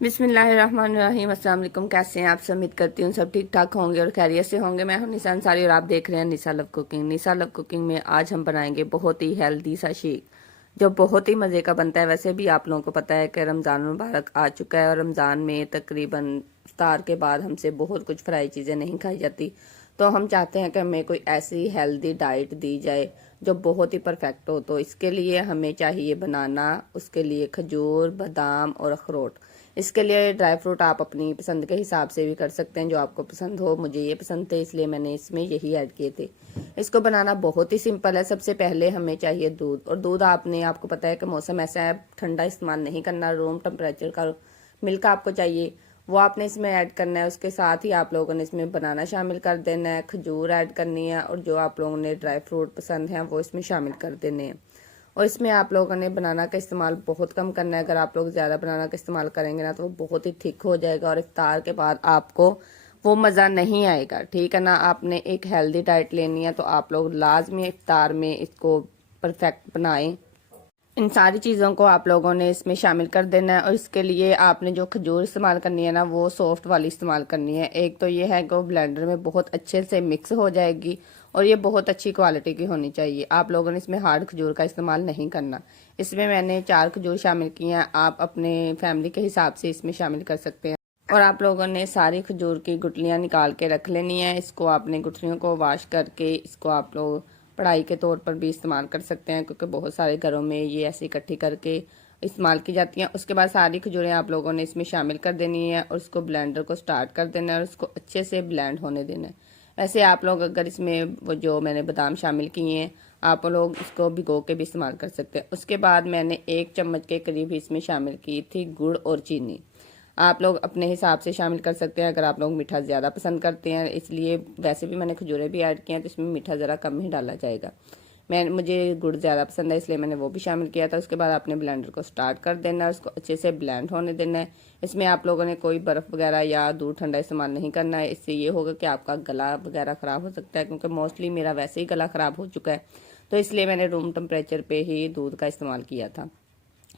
बिस्मिल्लाहिर्रहमानिर्रहीम। अस्सलाम वालेकुम। कैसे हैं आप सब? उम्मीद करती हूँ सब ठीक ठाक होंगे और खैरियत से होंगे। मैं हूं निसा अंसारी और आप देख रहे हैं निसा लव कुकिंग। निसा लव कुकिंग में आज हम बनाएंगे बहुत ही हेल्दी सा शेक जो बहुत ही मज़े का बनता है। वैसे भी आप लोगों को पता है कि रमज़ान मुबारक आ चुका है और रमज़ान में तकरीबन इफ्तार के बाद हमसे बहुत कुछ फ्राई चीज़ें नहीं खाई जाती, तो हम चाहते हैं कि हमें कोई ऐसी हेल्दी डाइट दी जाए जो बहुत ही परफेक्ट हो। तो इसके लिए हमें चाहिए बनाना, उसके लिए खजूर, बादाम और अखरोट। इसके लिए ड्राई फ्रूट आप अपनी पसंद के हिसाब से भी कर सकते हैं, जो आपको पसंद हो। मुझे ये पसंद थे इसलिए मैंने इसमें यही ऐड किए थे। इसको बनाना बहुत ही सिंपल है। सबसे पहले हमें चाहिए दूध, और दूध आपको पता है कि मौसम ऐसा है, ठंडा इस्तेमाल नहीं करना, रूम टेम्परेचर का मिल्क आपको चाहिए, वो आपने इसमें ऐड करना है। उसके साथ ही आप लोगों ने इसमें बनाना शामिल कर देना है, खजूर ऐड करनी है, और जो आप लोगों ने ड्राई फ्रूट पसंद हैं वो इसमें शामिल कर देने हैं। और इसमें आप लोगों ने बनाना का इस्तेमाल बहुत कम करना है। अगर आप लोग ज़्यादा बनाना का इस्तेमाल करेंगे ना तो वो बहुत ही थिक हो जाएगा और इफ्तार के बाद आपको वो मज़ा नहीं आएगा, ठीक है ना। आपने एक हेल्दी डाइट लेनी है तो आप लोग लाजमी इफ्तार में इसको परफेक्ट बनाएं। इन सारी चीज़ों को आप लोगों ने इसमें शामिल कर देना है। और इसके लिए आपने जो खजूर इस्तेमाल करनी है ना वो सॉफ्ट वाली इस्तेमाल करनी है। एक तो ये है कि वो ब्लेंडर में बहुत अच्छे से मिक्स हो जाएगी और ये बहुत अच्छी क्वालिटी की होनी चाहिए। आप लोगों ने इसमें हार्ड खजूर का इस्तेमाल नहीं करना। इसमें मैंने 4 खजूर शामिल किए हैं, आप अपने फैमिली के हिसाब से इसमें शामिल कर सकते हैं। और आप लोगों ने सारी खजूर की गुठलियाँ निकाल के रख लेनी है। इसको आपने गुठलियों को वॉश करके इसको आप लोग पढ़ाई के तौर पर भी इस्तेमाल कर सकते हैं, क्योंकि बहुत सारे घरों में ये ऐसे इकट्ठी करके इस्तेमाल की जाती हैं। उसके बाद सारी खजूरें आप लोगों ने इसमें शामिल कर देनी है और उसको ब्लेंडर को स्टार्ट कर देना है और उसको अच्छे से ब्लेंड होने देना है। वैसे आप लोग अगर इसमें वो जो मैंने बादाम शामिल किए हैं आप लोग इसको भिगो के भी इस्तेमाल कर सकते हैं। उसके बाद मैंने 1 चम्मच के करीब इसमें शामिल की थी गुड़ और चीनी। आप लोग अपने हिसाब से शामिल कर सकते हैं, अगर आप लोग मीठा ज़्यादा पसंद करते हैं। इसलिए वैसे भी मैंने खजूरें भी ऐड किए हैं तो इसमें मीठा ज़रा कम ही डाला जाएगा। मुझे गुड़ ज़्यादा पसंद है इसलिए मैंने वो भी शामिल किया था। उसके बाद आपने ब्लेंडर को स्टार्ट कर देना है, उसको अच्छे से ब्लेंड होने देना है। इसमें आप लोगों ने कोई बर्फ़ वगैरह या दूध ठंडा इस्तेमाल नहीं करना है। इससे ये होगा कि आपका गला वगैरह ख़राब हो सकता है, क्योंकि मोस्टली मेरा वैसे ही गला ख़राब हो चुका है, तो इसलिए मैंने रूम टेम्परेचर पे ही दूध का इस्तेमाल किया था।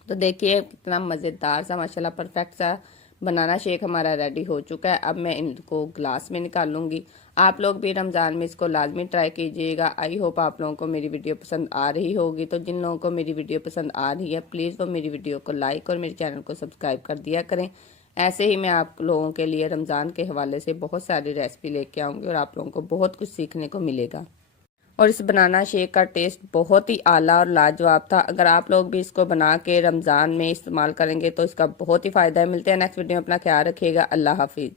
तो देखिए कितना मज़ेदार सा माशाल्लाह परफेक्ट सा बनाना शेक हमारा रेडी हो चुका है। अब मैं इनको ग्लास में निकाल लूँगी। आप लोग भी रमज़ान में इसको लाजमी ट्राई कीजिएगा। आई होप आप लोगों को मेरी वीडियो पसंद आ रही होगी। तो जिन लोगों को मेरी वीडियो पसंद आ रही है प्लीज़ वो मेरी वीडियो को लाइक और मेरे चैनल को सब्सक्राइब कर दिया करें। ऐसे ही मैं आप लोगों के लिए रमज़ान के हवाले से बहुत सारी रेसिपी लेके आऊँगी और आप लोगों को बहुत कुछ सीखने को मिलेगा। और इस बनाना शेक का टेस्ट बहुत ही आला और लाजवाब था। अगर आप लोग भी इसको बना के रमज़ान में इस्तेमाल करेंगे तो इसका बहुत ही फ़ायदा है। मिलते हैं नेक्स्ट वीडियो में, अपना ख्याल रखिएगा। अल्लाह हाफिज़।